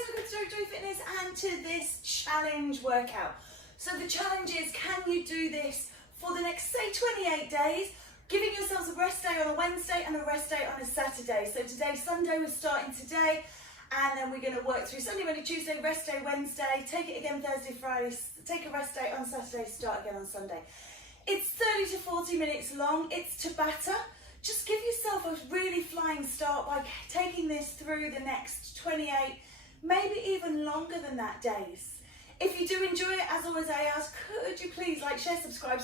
welcome to Joy Fitness and to this challenge workout. So the challenge is, can you do this for the next, say, 28 days, giving yourselves a rest day on a Wednesday and a rest day on a Saturday. So today, Sunday, we're starting today, and then we're going to work through Sunday, Monday, Tuesday, rest day Wednesday, take it again Thursday, Friday, take a rest day on Saturday, start again on Sunday. It's 30 to 40 minutes long, it's Tabata. Just give yourself a really flying start by taking this through the next 28, maybe even longer than that days. If you do enjoy it, as always I ask, could you please like, share, subscribe,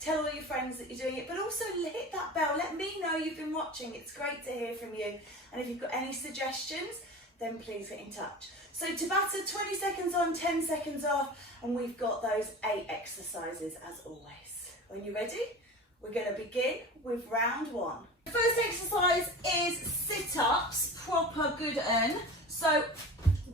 tell all your friends that you're doing it, but also hit that bell, let me know you've been watching. It's great to hear from you. And if you've got any suggestions, then please get in touch. So Tabata, 20 seconds on, 10 seconds off, and we've got those 8 exercises as always. When you're ready, we're going to begin with round 1. The first exercise is sit-ups, proper good un. So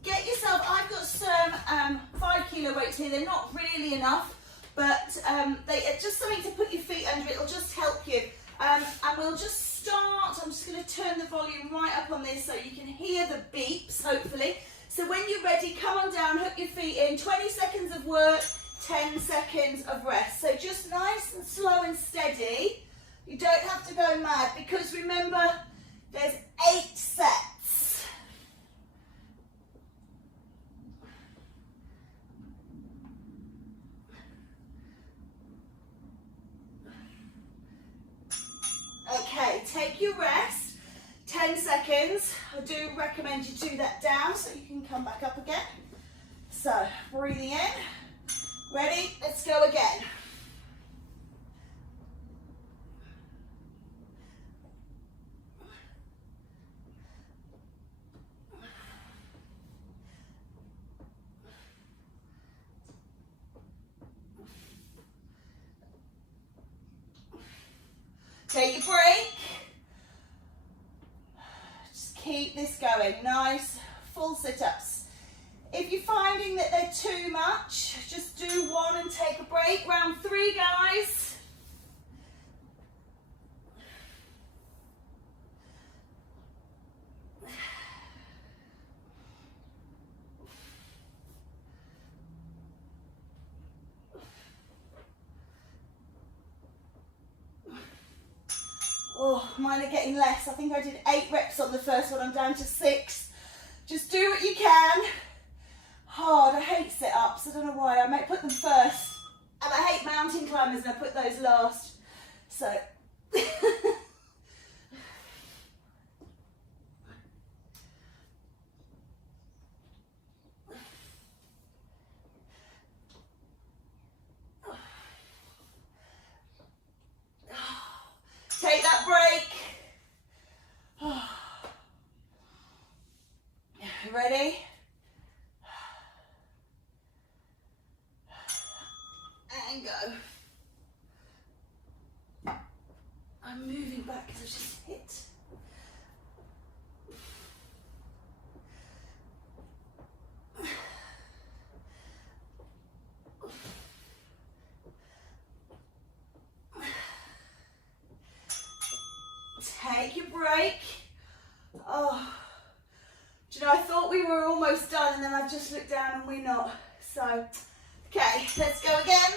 get yourself, I've got some 5 kilo weights here, they're not really enough, but they're just something to put your feet under, it'll just help you. And we'll just start, I'm just going to turn the volume right up on this so you can hear the beeps, hopefully. So when you're ready, come on down, hook your feet in, 20 seconds of work, 10 seconds of rest. So just nice and slow and steady. You don't have to go mad because remember, there's 8 sets. Okay, take your rest, 10 seconds. I do recommend you do that down so you can come back up again. So, breathing in. Ready? Let's go again. Take your break. Just keep this going. Nice, full sit-ups. If you're finding that they're too much, just do 1 and take a break. Round 3, guys. Oh, mine are getting less. I think I did 8 reps on the first one. I'm down to 6. Just do what you can. Hard, I hate sit-ups, I don't know why, I might put them first, and I hate mountain climbers and I put those last, so. Take that break. Ready? And go. I'm moving back because I just hit. Take your break. Oh, do you know, I thought we were almost done and then I just looked down and we're not. So, okay, let's go again.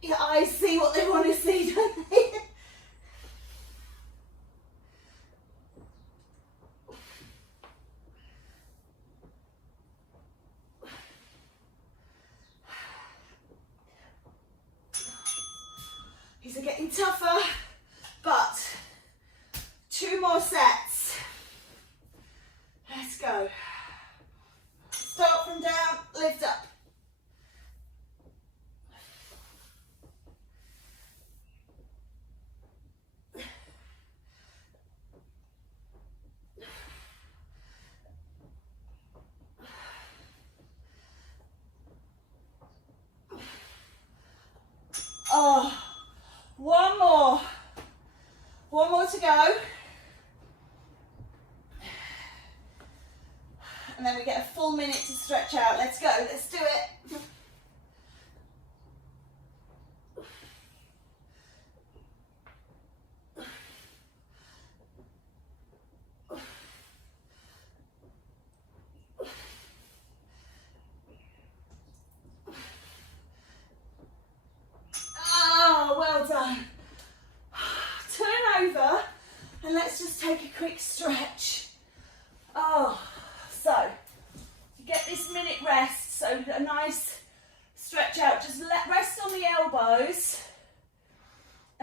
Your eyes see what they want to see, don't they? These are getting tougher, but 2 more sets. Let's go. Start from down, lift up. Oh, 1 more.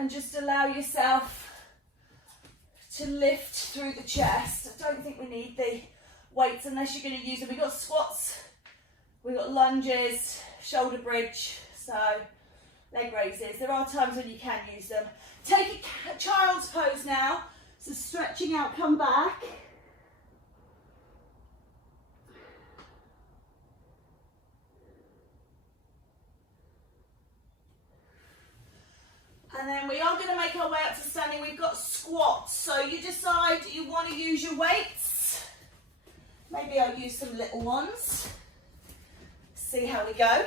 and just allow yourself to lift through the chest. I don't think we need the weights unless you're going to use them. We've got squats, we've got lunges, shoulder bridge, so leg raises. There are times when you can use them. Take a child's pose now. So stretching out, come back. And then we are going to make our way up to standing. We've got squats. So you decide you want to use your weights. Maybe I'll use some little ones. See how we go.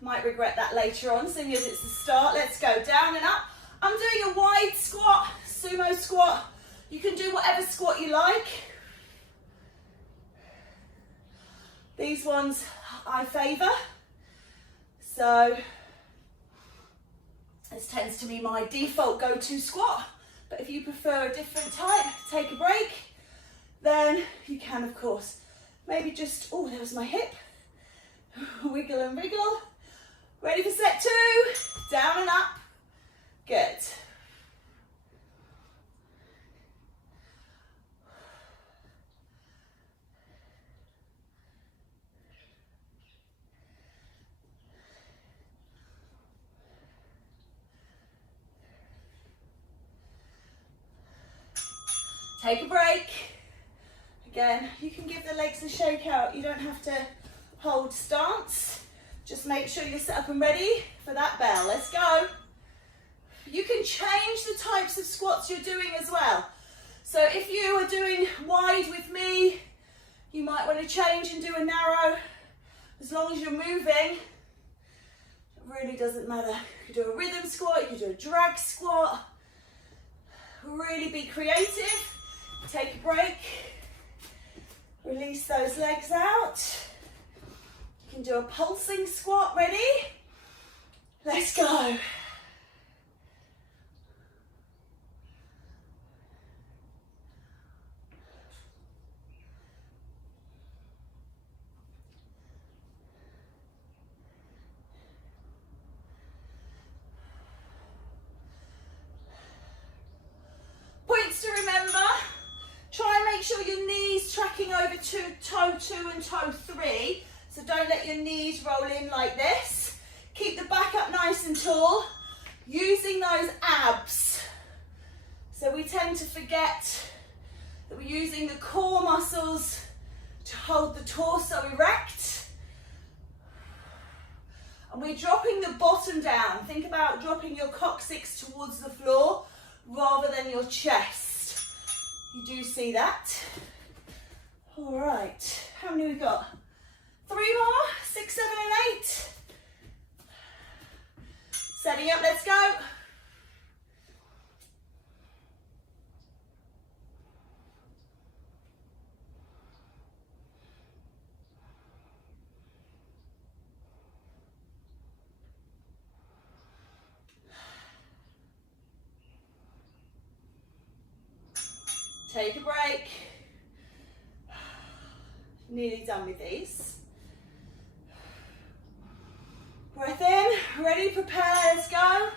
Might regret that later on, seeing as it's the start. Let's go down and up. I'm doing a wide squat, sumo squat. You can do whatever squat you like. These ones I favour. So this tends to be my default go-to squat, but if you prefer a different type, take a break, then you can, of course, maybe just, oh, there was my hip, wiggle and wriggle. Ready for set 2, down and up, good. Take a break. Again, you can give the legs a shake out. You don't have to hold stance. Just make sure you're set up and ready for that bell. Let's go. You can change the types of squats you're doing as well. So if you are doing wide with me, you might want to change and do a narrow. As long as you're moving, it really doesn't matter. You could do a rhythm squat, you could do a drag squat. Really be creative. Take a break. Release those legs out. You can do a pulsing squat. Ready? Let's go. Points to remember. Try and make sure your knees tracking over to toe 2 and toe 3. So don't let your knees roll in like this. Keep the back up nice and tall, using those abs. So we tend to forget that we're using the core muscles to hold the torso erect. And we're dropping the bottom down. Think about dropping your coccyx towards the floor rather than your chest. You do see that. All right, how many we got? 3 more, 6, 7 and 8. Setting up, let's go. Take a break. Nearly done with these. Breath in, ready, prepare, let's go.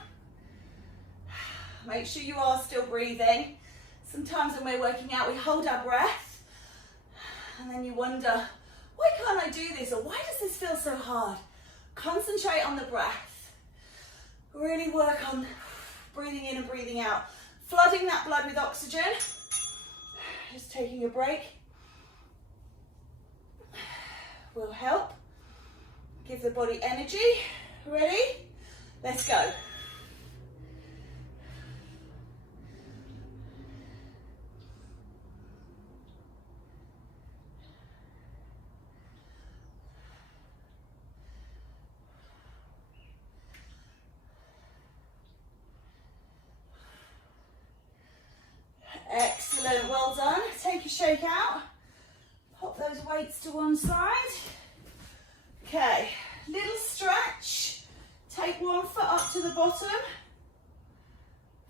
Make sure you are still breathing. Sometimes when we're working out, we hold our breath and then you wonder, why can't I do this? Or why does this feel so hard? Concentrate on the breath. Really work on breathing in and breathing out. Flooding that blood with oxygen. Just taking a break will help. Give the body energy. Ready? Let's go. Excellent, well done. Take a shake out. Pop those weights to one side. Okay, little stretch. Take one foot up to the bottom.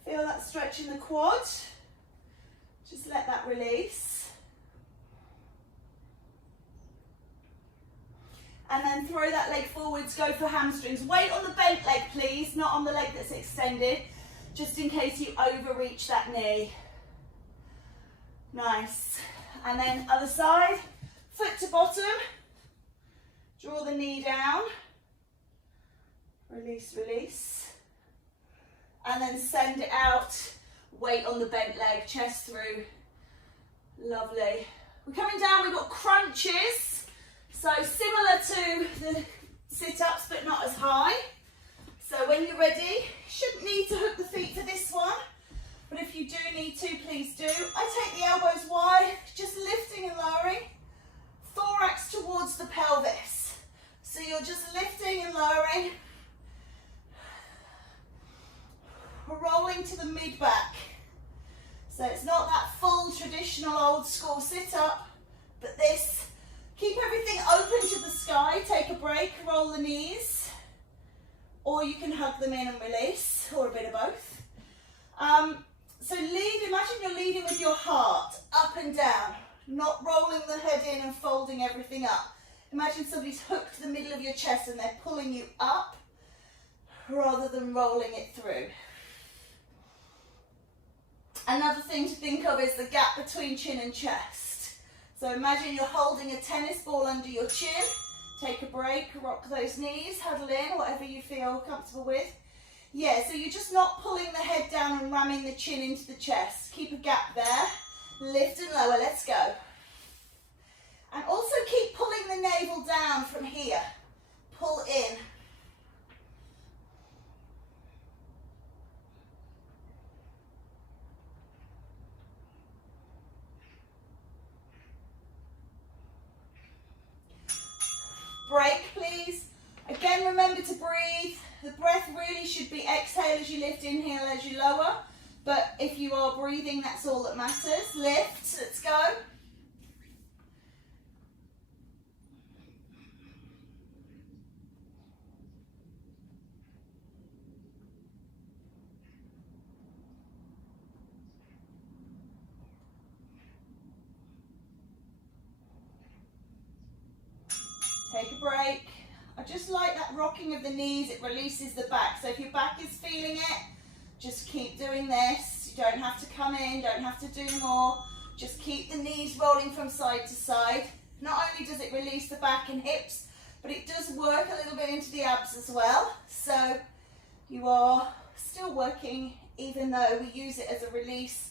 Feel that stretch in the quad. Just let that release. And then throw that leg forwards, go for hamstrings. Weight on the bent leg, please, not on the leg that's extended. just in case you overreach that knee. Nice. And then other side, foot to bottom, draw the knee down, release, release, and then send it out, weight on the bent leg, chest through, lovely. We're coming down, we've got crunches, so similar to the sit-ups but not as high. So when you're ready, you shouldn't need to hook the feet for this one, but if you do need to, please do. I take the elbows wide, just lifting and lowering, thorax towards the pelvis. So you're just lifting and lowering, rolling to the mid-back. So it's not that full traditional old school sit-up, but this, keep everything open to the sky, take a break, roll the knees, or you can hug them in and release, or a bit of both. So imagine you're leading with your heart, up and down, not rolling the head in and folding everything up. Imagine somebody's hooked the middle of your chest and they're pulling you up, rather than rolling it through. Another thing to think of is the gap between chin and chest. So imagine you're holding a tennis ball under your chin. Take a break, rock those knees, huddle in, whatever you feel comfortable with. Yeah, so you're just not pulling the head down and ramming the chin into the chest. Keep a gap there. Lift and lower, let's go. And also keep pulling the navel down from here. Pull in. Break, please. Again, remember to breathe. The breath really should be exhale as you lift, inhale as you lower. But if you are breathing, that's all that matters. Lift, let's go. Take a break. I just like that rocking of the knees, it releases the back. So if your back is feeling it, just keep doing this. You don't have to come in, don't have to do more. Just keep the knees rolling from side to side. Not only does it release the back and hips, but it does work a little bit into the abs as well. So you are still working, even though we use it as a release.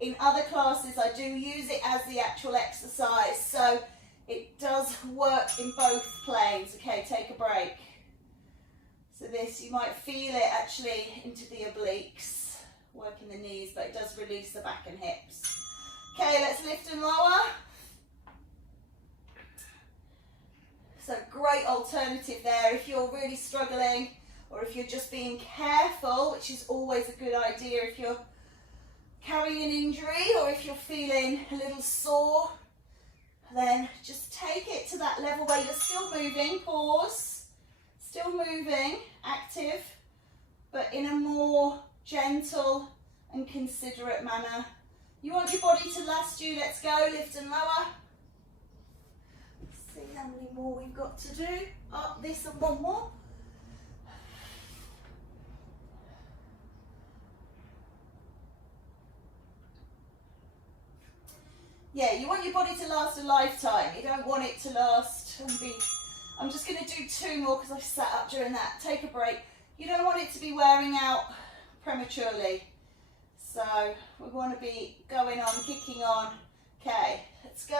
In other classes, I do use it as the actual exercise. So it does work in both planes. Okay, take a break. So this, you might feel it actually into the obliques, working the knees, but it does release the back and hips. Okay, let's lift and lower. So great alternative there if you're really struggling, or if you're just being careful, which is always a good idea if you're carrying an injury, or if you're feeling a little sore. Then just take it to that level where you're still moving, pause, still moving, active, but in a more gentle and considerate manner. You want your body to last you, let's go, lift and lower. Let's see how many more we've got to do. Up this and one more. Yeah, you want your body to last a lifetime. You don't want it to last and be... I'm just going to do two more because I sat up during that. Take a break. You don't want it to be wearing out prematurely. So we want to be going on, kicking on. Okay, let's go.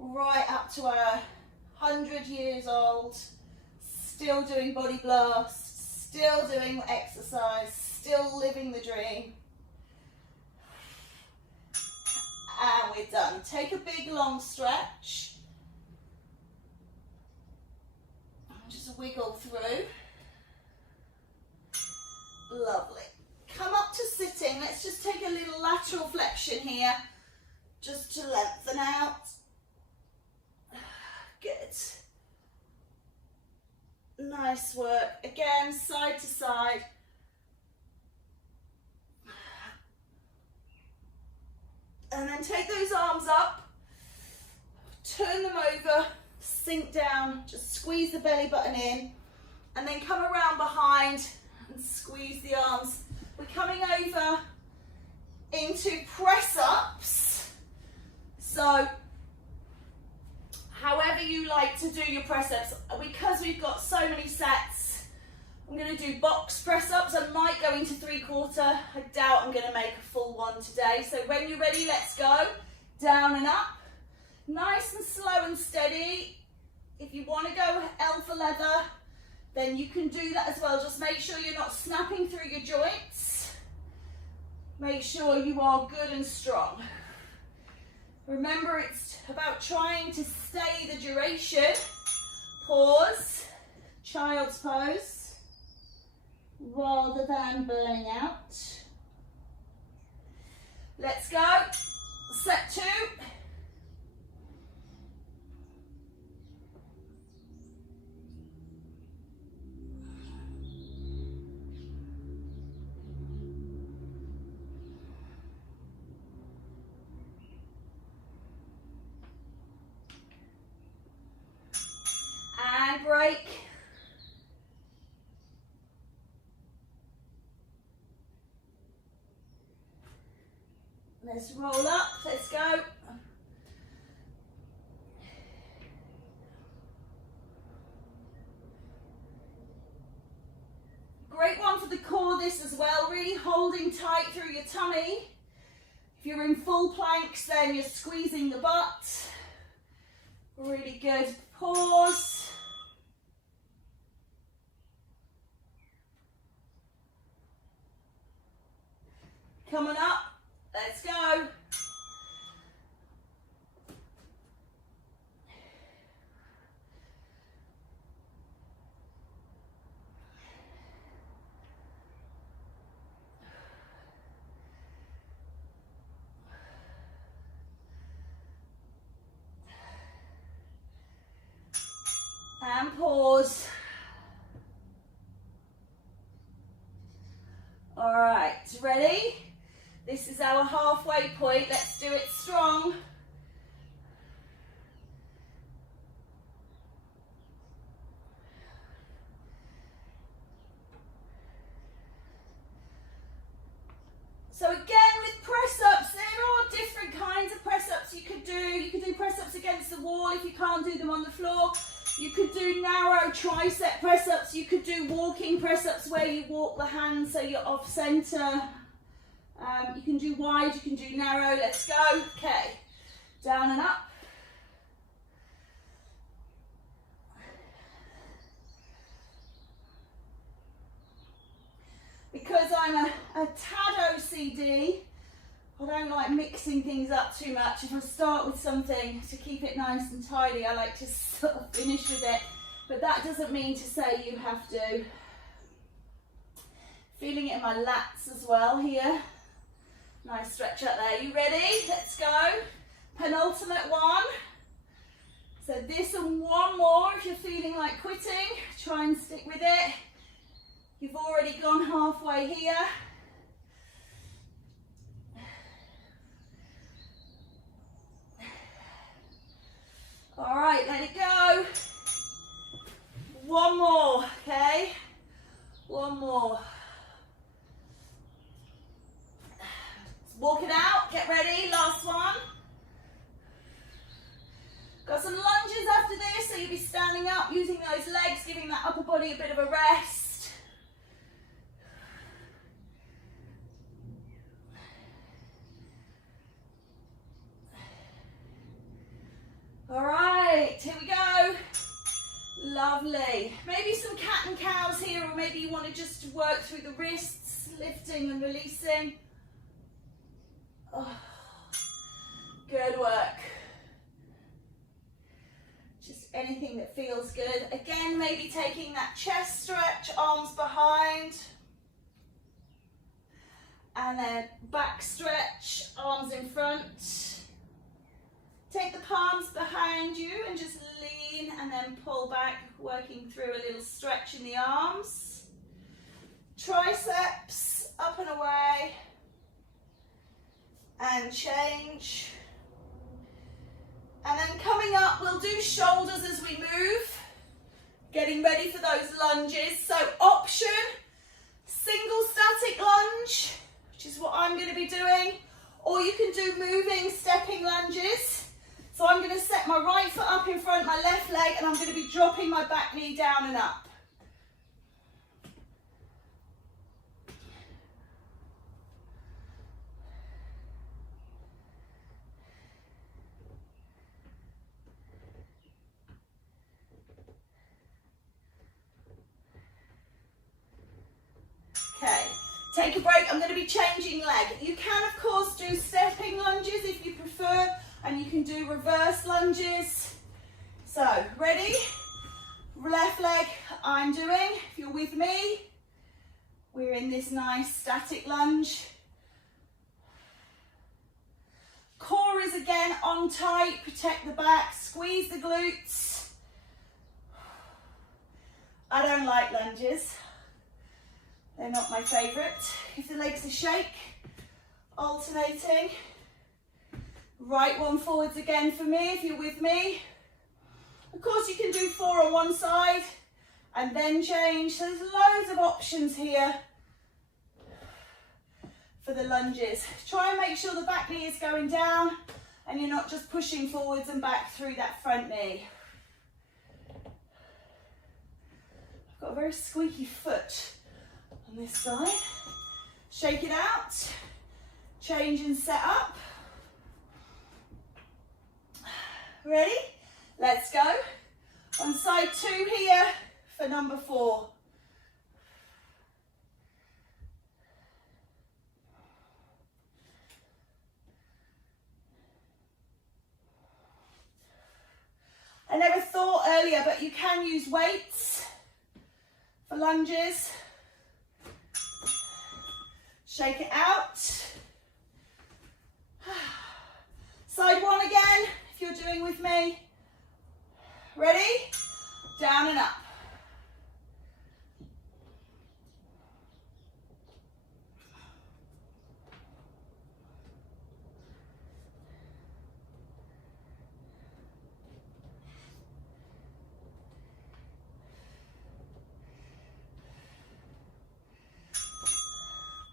Right up to our 100 years old. Still doing body blasts. Still doing exercise. Still living the dream. And we're done. Take a big long stretch. Just wiggle through. Lovely. Come up to sitting. Let's just take a little lateral flexion here, just to lengthen out. Good. Nice work. Again, side to side. And then take those arms up, turn them over, sink down, just squeeze the belly button in, and then come around behind and squeeze the arms. We're coming over into press-ups. So however you like to do your press-ups, because we've got so many sets, I'm going to do box press-ups. I might go into 3/4. I doubt I'm going to make a full one today. So when you're ready, let's go. Down and up. Nice and slow and steady. If you want to go L for leather, then you can do that as well. Just make sure you're not snapping through your joints. Make sure you are good and strong. Remember, it's about trying to stay the duration. Pause, child's pose, rather than burning out. Let's go. Set 2. And break. Let's roll up, let's go. Great one for the core, this as well, really holding tight through your tummy. If you're in full planks, then you're squeezing the butt. Really good. Pause. Coming up, let's go. And pause. All right, ready? This is our halfway point. Let's do it strong. So again, with press-ups, there are different kinds of press-ups you could do. You could do press-ups against the wall if you can't do them on the floor. You could do narrow tricep press-ups. You could do walking press-ups where you walk the hands so you're off center. You can do wide, you can do narrow. Let's go. Okay, down and up. Because I'm a tad OCD, I don't like mixing things up too much. If I start with something to keep it nice and tidy, I like to sort of finish with it. But that doesn't mean to say you have to. Feeling it in my lats as well here. Nice stretch up there. You ready? Let's go. Penultimate one. So this and one more if you're feeling like quitting. Try and stick with it. You've already gone halfway here. All right, let it go. One more, okay? One more. Walk it out, get ready, last one. Got some lunges after this, so you'll be standing up, using those legs, giving that upper body a bit of a rest. All right, here we go. Lovely. Maybe some cat and cows here, or maybe you want to just work through the wrists, lifting and releasing. Oh, good work. Just anything that feels good. Again, maybe taking that chest stretch, arms behind. And then back stretch, arms in front. Take the palms behind you and just lean and then pull back, working through a little stretch in the arms. Triceps up and away. And change. And then coming up, we'll we'll do shoulders as we move, getting ready for those lunges. So option, single static lunge, which is what I'm going to be doing, or you can do moving, stepping lunges. So I'm going to set my right foot up in front, my left leg, and I'm going to be dropping my back knee down and up. Okay, take a break. I'm going to be changing leg. You can, of course, do stepping lunges if you prefer, and you can do reverse lunges. So, ready? Left leg, I'm doing. If you're with me, we're in this nice static lunge. Core is again on tight, protect the back, squeeze the glutes. I don't like lunges. They're not my favourite. If the legs are shake, alternating. Right one forwards again for me if you're with me. Of course you can do 4 on one side and then change. So there's loads of options here for the lunges. Try and make sure the back knee is going down and you're not just pushing forwards and back through that front knee. I've got a very squeaky foot on this side. Shake it out, change and set up. Ready? Let's go. On side 2 here for number 4. I never thought earlier, but you can use weights for lunges. Shake it out. Side 1 again, if you're doing with me. Ready? Down and up.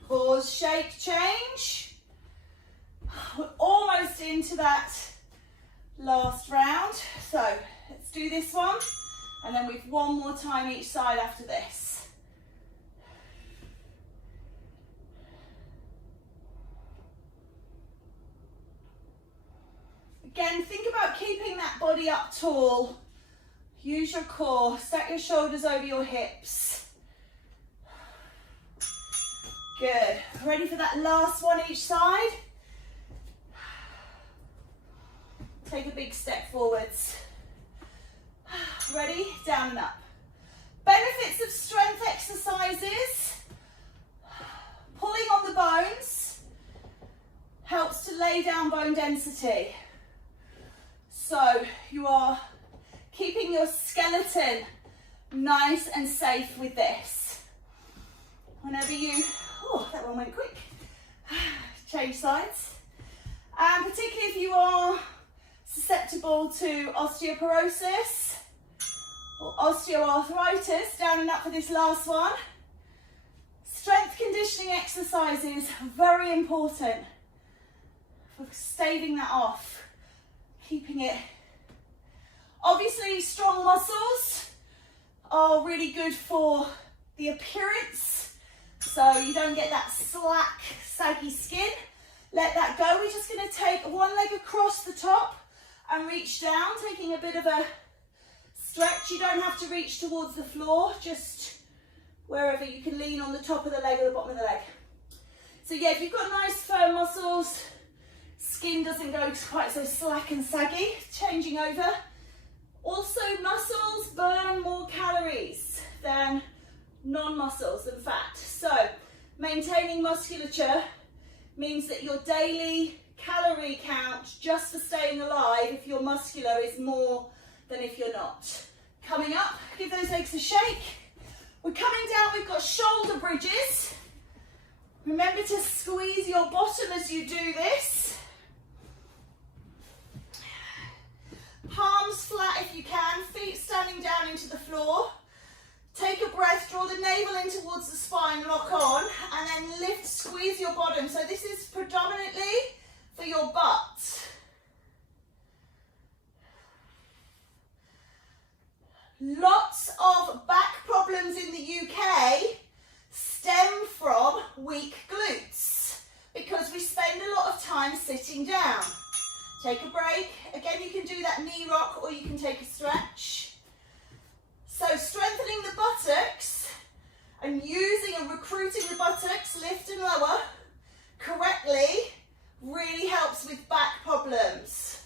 Pause, shake, change. We're almost into that last round. So let's do this one. And then we've one more time each side after this. Again, think about keeping that body up tall. Use your core, stack your shoulders over your hips. Good. Ready for that last one each side? Take a big step forwards. Ready? Down and up. Benefits of strength exercises. Pulling on the bones helps to lay down bone density. So you are keeping your skeleton nice and safe with this. Whenever you, oh, that one went quick. Change sides. And particularly if you are susceptible to osteoporosis or osteoarthritis, down and up for this last one. Strength conditioning exercises are very important for staving that off, keeping it. Obviously, strong muscles are really good for the appearance, so you don't get that slack, saggy skin. Let that go. We're just going to take one leg across the top and reach down, taking a bit of a stretch. You don't have to reach towards the floor, just wherever you can lean on the top of the leg or the bottom of the leg. So yeah, if you've got nice firm muscles, skin doesn't go quite so slack and saggy. Changing over. Also, muscles burn more calories than non-muscles and fat. So maintaining musculature means that your daily calorie count just for staying alive, if you're muscular, is more than if you're not. Coming up, give those legs a shake. We're coming down, we've got shoulder bridges. Remember to squeeze your bottom as you do this. Palms flat. coming down into the floor. Take a breath, draw the navel in towards the spine, lock on, and then lift, squeeze your bottom. So this is predominantly for your butt. Lots of back problems in the UK stem from weak glutes because we spend a lot of time sitting down. Take a break. Again, you can do that knee rock or you can take a stretch. So strengthening the buttocks and using and recruiting the buttocks, lift and lower, correctly, really helps with back problems.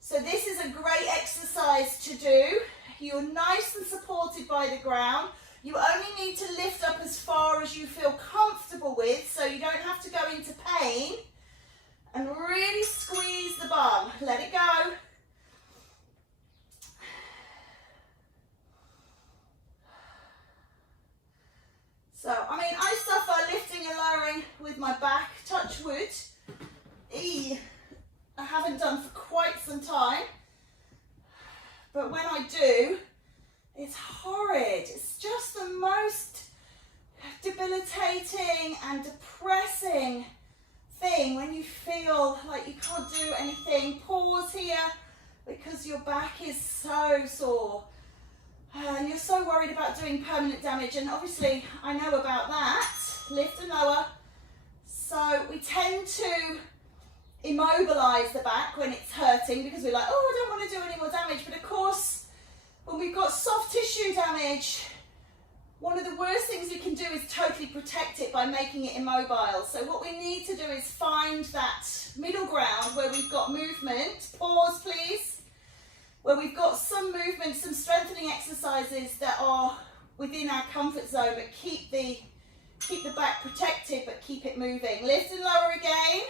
So this is a great exercise to do. You're nice and supported by the ground. You only need to lift up as far as you feel comfortable with, so you don't have to go into pain. And really squeeze the bum. Let it go. So, I mean, I suffer lifting and lowering with my back, touch wood. I haven't done for quite some time. But when I do, it's horrid. It's just the most debilitating and depressing thing when you feel like you can't do anything. Pause here because your back is so sore. And you're so worried about doing permanent damage, and obviously I know about that. Lift and lower. So we tend to immobilize the back when it's hurting because we're like, oh, I don't want to do any more damage. But of course, when we've got soft tissue damage, one of the worst things we can do is totally protect it by making it immobile. So what we need to do is find that middle ground where we've got movement. Pause, please. Where we've got some movement, some strengthening exercises that are within our comfort zone, but keep the back protected, but keep it moving. Lift and lower again.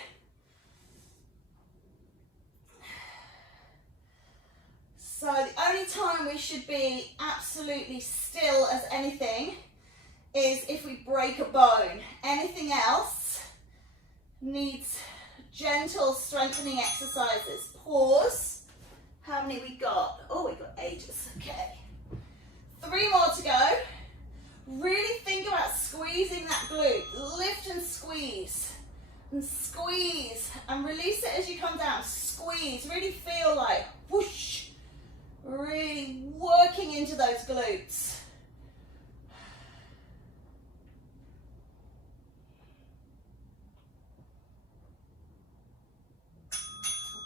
So the only time we should be absolutely still as anything is if we break a bone. Anything else needs gentle strengthening exercises. Pause. How many we got? Oh, we got ages. Okay. 3 more to go. Really think about squeezing that glute. Lift and squeeze. And squeeze. And release it as you come down. Squeeze. Really feel like whoosh. Really working into those glutes.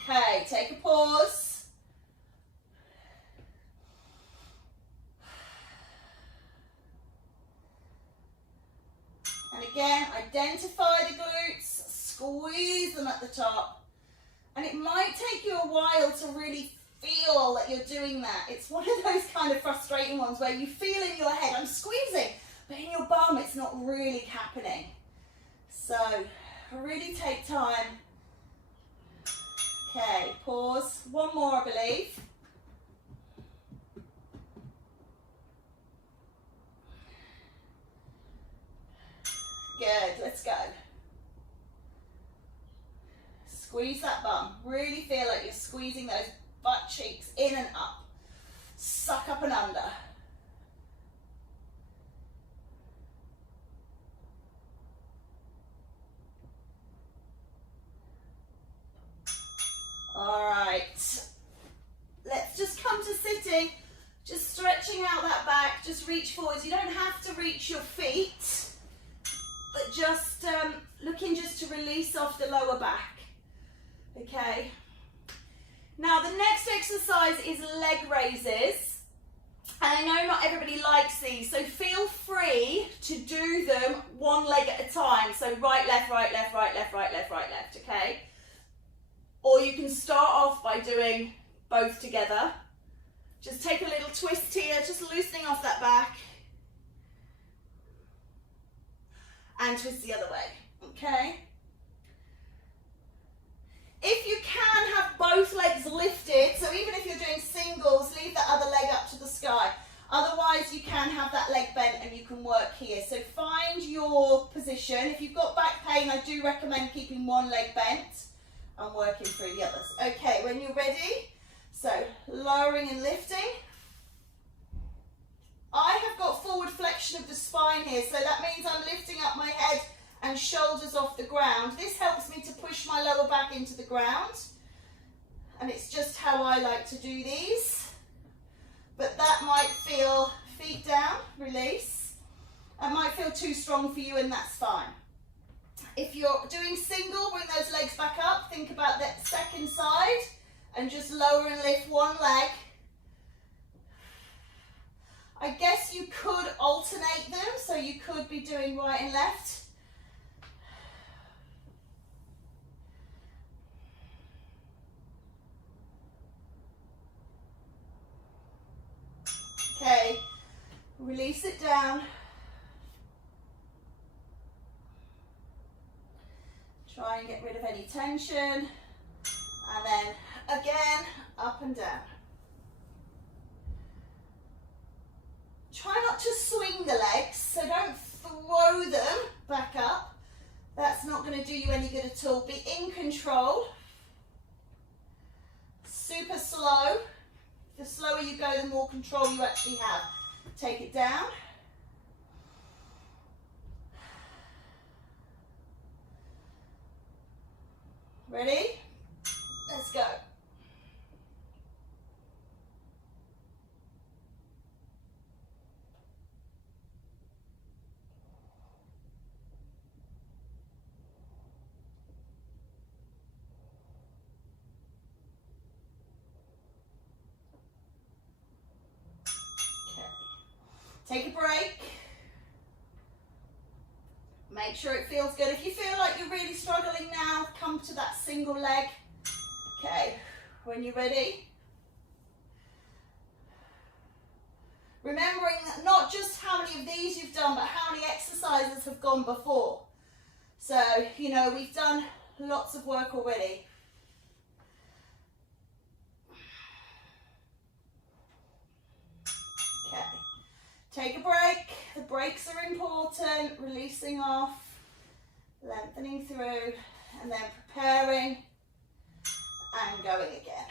Okay, take a pause. And again, identify the glutes, squeeze them at the top. And it might take you a while to really feel that you're doing that. It's one of those kind of frustrating ones where you feel in your head, I'm squeezing, but in your bum it's not really happening. So really take time. Okay, pause. 1 more, I believe. Good, let's go. Squeeze that bum. Really feel like you're squeezing those butt cheeks in and up. Suck up and under. All right. Let's just come to sitting. Just stretching out that back. Just reach forwards. You don't have to reach your feet, but just looking just to release off the lower back. Okay. Now the next exercise is leg raises. And I know not everybody likes these, so feel free to do them 1 leg at a time. So right, left, right, left, right, left, right, left, right, left, okay? Or you can start off by doing both together. Just take a little twist here, just loosening off that back. And twist the other way, okay? If you can have both legs lifted, so even if you're doing singles, leave that other leg up to the sky. Otherwise, you can have that leg bent and you can work here. So find your position. If you've got back pain, I do recommend keeping 1 leg bent and working through the others. Okay, when you're ready, so lowering and lifting. back into the ground. And it's just how I like to do these. But that might feel, feet down, release. That might feel too strong for you, and that's fine. If you're doing single, bring those legs back up. Think about that second side and just lower and lift one leg. I guess you could alternate them, so you could be doing right and left. Okay, release it down. Try and get rid of any tension. And then again, up and down. Try not to swing the legs, so don't throw them back up. That's not going to do you any good at all. Be in control. Super slow. The slower you go, the more control you actually have. Take it down. Ready? Let's go. Take a break. Make sure it feels good. If you feel like you're really struggling now, come to that single leg. Okay, when you're ready. Remembering that not just how many of these you've done, but how many exercises have gone before. So, you know, we've done lots of work already. Okay. Take a break. The breaks are important. Releasing off, lengthening through, and then preparing and going again.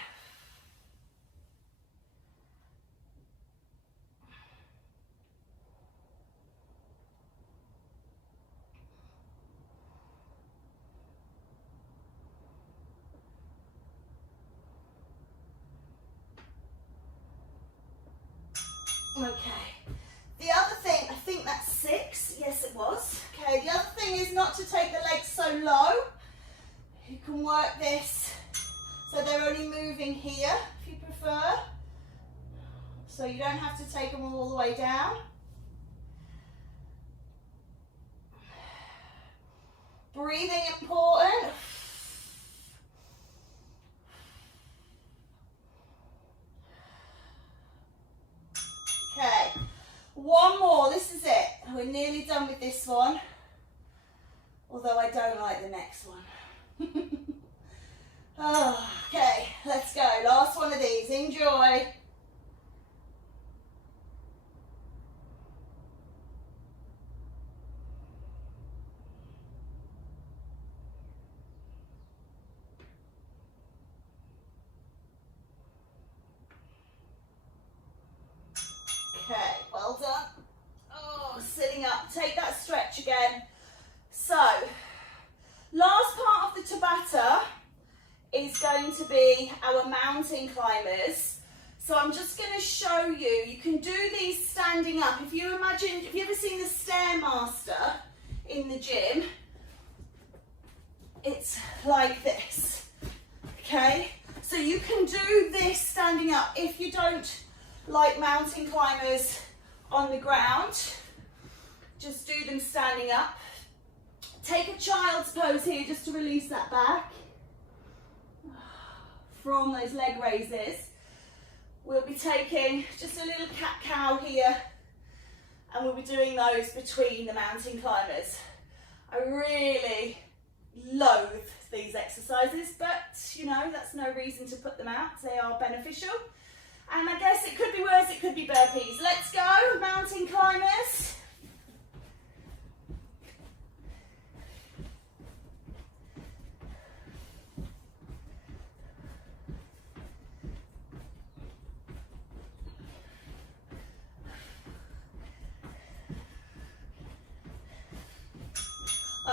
Okay. The other thing, I think that's 6. Yes, it was. Okay, the other thing is not to take the legs so low. You can work this so they're only moving here, if you prefer. So you don't have to take them all the way down. Breathing important. Okay. One more, this is it. We're nearly done with this one. Although I don't like the next one. Oh, okay, let's go. Last one of these. Enjoy. Okay, well done. Oh, sitting up. Take that stretch again. So, last part of the Tabata is going to be our mountain climbers. So I'm just going to show you. You can do these standing up. If you imagine, have you ever seen the Stairmaster in the gym? It's like this. Okay? So you can do this standing up. If you don't like mountain climbers on the ground, just do them standing up. Take a child's pose here just to release that back from those leg raises. We'll be taking just a little cat-cow here, and we'll be doing those between the mountain climbers. I really loathe these exercises, but you know, that's no reason to put them out. They are beneficial. And I guess it could be worse, it could be burpees. Let's go, mountain climbers.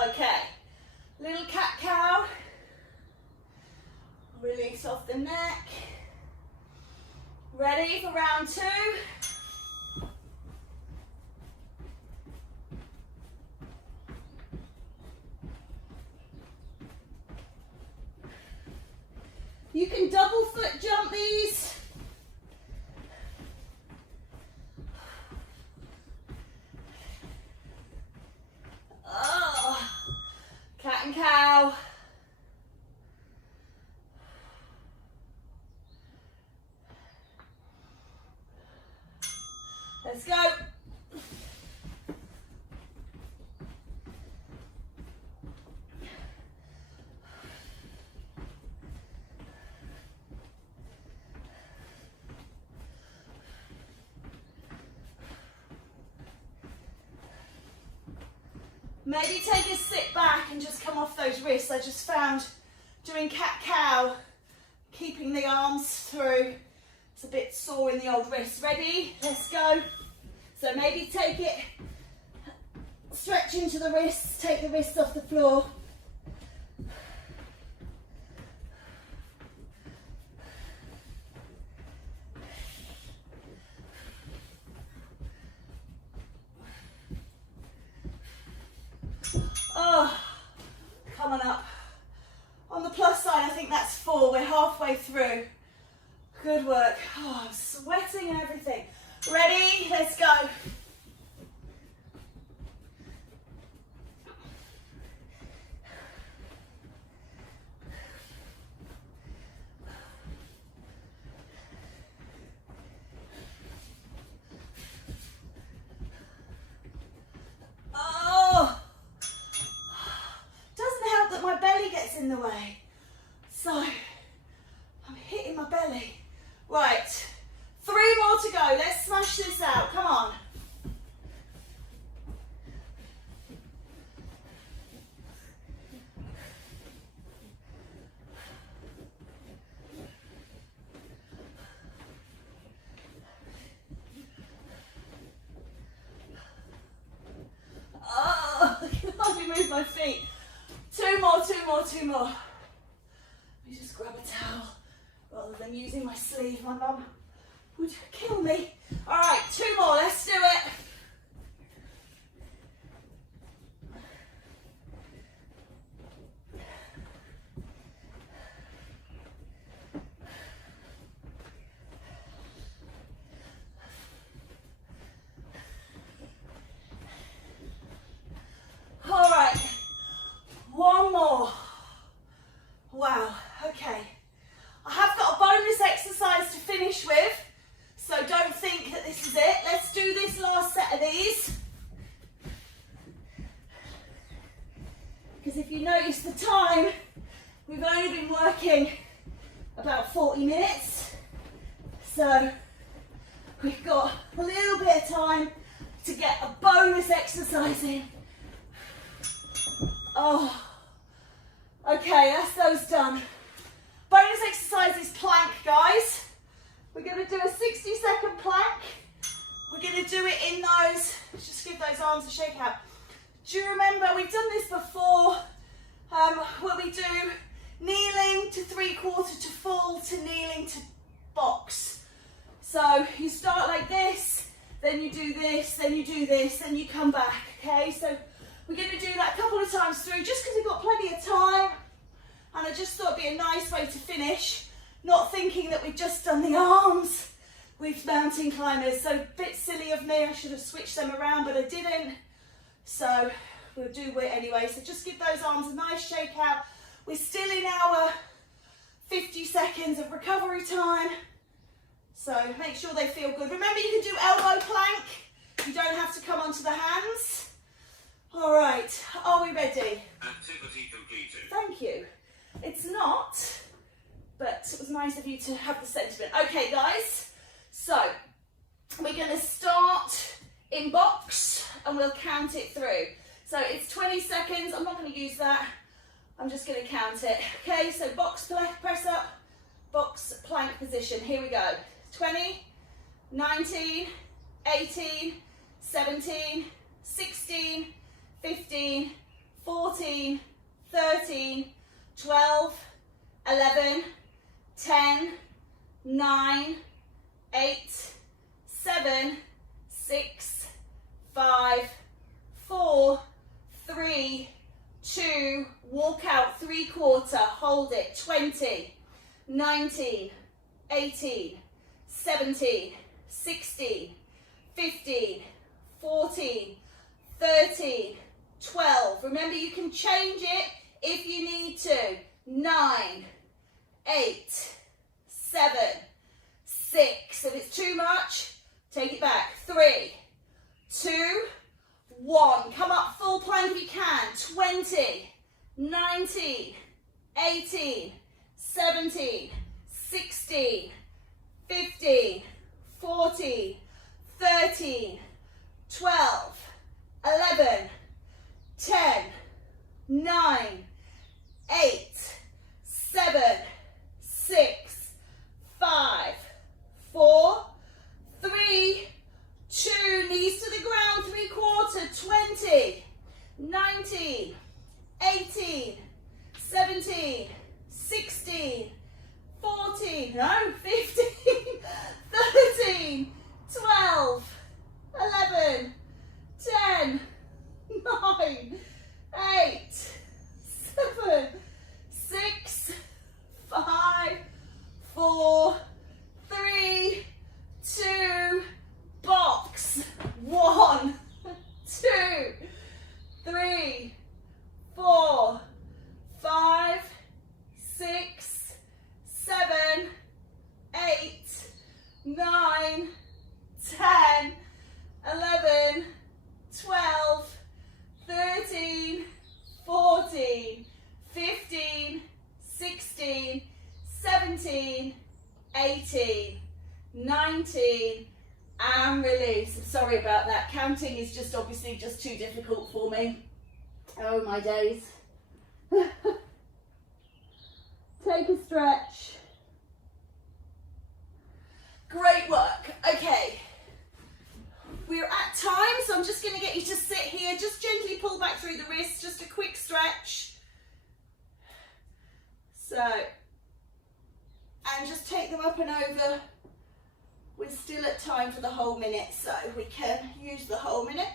Okay, little cat-cow. the neck. Ready for round 2. You can double foot jump these. Oh, cat and cow. Let's go. Maybe take a sit back and just come off those wrists. I just found doing cat-cow, keeping the arms through, it's a bit sore in the old wrist. Ready? Let's go. So maybe take it, stretch into the wrists, take the wrists off the floor. Oh, coming up. On the plus side, I think that's 4. We're halfway through. Good work. Oh, I'm sweating and everything. Ready? Let's go. In the way, so I'm hitting my belly. Right, 3 more to go. Let's smash this out. Come on. Oh, I can hardly move my feet. 2 more, 2 more, 2 more. Let me just grab a towel rather than using my sleeve. My mum would kill me. All right, 2 more. Let's do it. All right. 1 more. Wow, okay. I have got a bonus exercise to finish with, so don't think that this is it. Let's do this last set of these. Because if you notice the time, we've only been working about 40 minutes. So we've got a little bit of time to get a bonus exercise in. Oh, okay, that's those done. Bonus exercise is plank, guys. We're going to do a 60-second plank. We're going to do it in those, just give those arms a shake out. Do you remember, we've done this before, where we do kneeling to 3/4 to full to kneeling to box. So you start like this, then you do this, then you do this, then you come back, okay? So we're going to do that a couple of times through, just because we've got plenty of time. And I just thought it'd be a nice way to finish, not thinking that we've just done the arms with mountain climbers. So a bit silly of me, I should have switched them around, but I didn't. So we'll do it anyway. So just give those arms a nice shake out. We're still in our 50 seconds of recovery time. So make sure they feel good. Remember, you can do elbow plank. You don't have to come onto the hands. All right, are we ready? Activity completed. Thank you. It's not, but it was nice of you to have the sentiment. Okay, guys, so we're going to start in box and we'll count it through. So it's 20 seconds. I'm not going to use that. I'm just going to count it. Okay, so box press up, box plank position. Here we go. 20, 19, 18, 17, 16, 15, 14, 13, 12, 11, 10, 9, 8, 7, 6, 5, 4, 3, 2, walk out 3/4, hold it, 20, 19, 18, 17, 16, 15, 14, 13, 12. Remember, you can change it if you need to. 9, 8, 7, 6. If it's too much, take it back. 3, 2, 1. Come up full plank if you can. 20, 19, 18, 17, 16, 15, 14, 13, 12, 11, 10, 9, 8, 7, 6, 5, 4, 3, 2, knees to the ground, 3/4, 20, 19, 18, 17, 16, 14, no, 15, 13, 12, 11, 10, 9, 8, 7, 6, 5, 4, 3, 2, box. 1, 2, 3, 4, 5, 6, 7, 8, 9, 10, 11, 12, 13, 14, 15, 16, 17, 18, 19, and release. Sorry about that. Counting is just obviously just too difficult for me. Oh my days. Take a stretch. Great work. Okay. We're at time, so I'm just going to get you to sit here. Just gently pull back through the wrists. Just a quick stretch. So, and just take them up and over. We're still at time for the whole minute, so we can use the whole minute.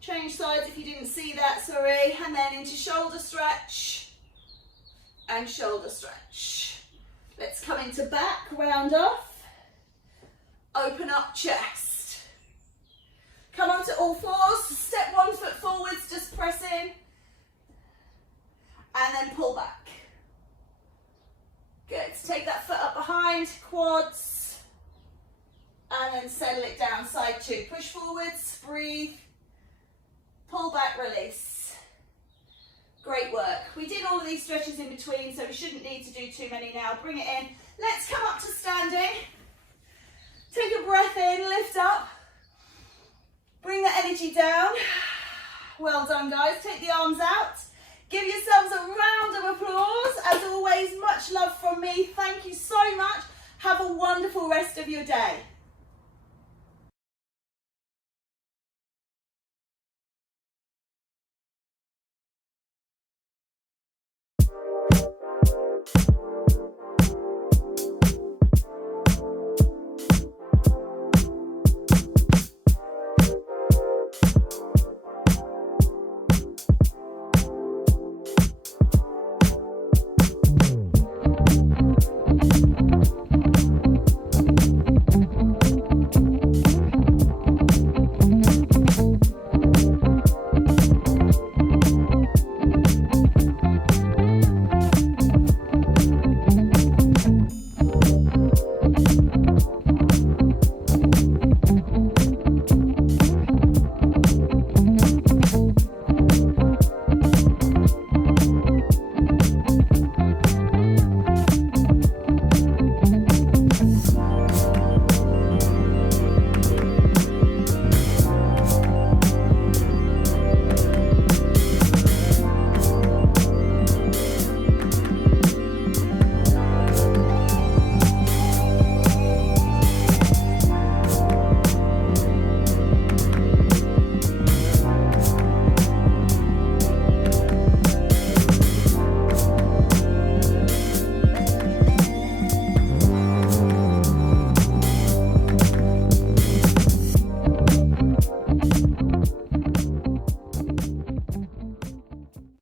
Change sides if you didn't see that, sorry. And then into shoulder stretch and shoulder stretch. Let's come into back, round off. Open up chest. Come onto all fours, step 1 foot forwards, just press in. And then pull back. Good, take that foot up behind, quads. And then settle it down, side 2. Push forwards, breathe. Pull back, release. Great work. We did all of these stretches in between, so we shouldn't need to do too many now. Bring it in. Let's come up to standing. Take a breath in, lift up. Bring the energy down. Well done, guys. Take the arms out. Give yourselves a round of applause. As always, much love from me. Thank you so much. Have a wonderful rest of your day.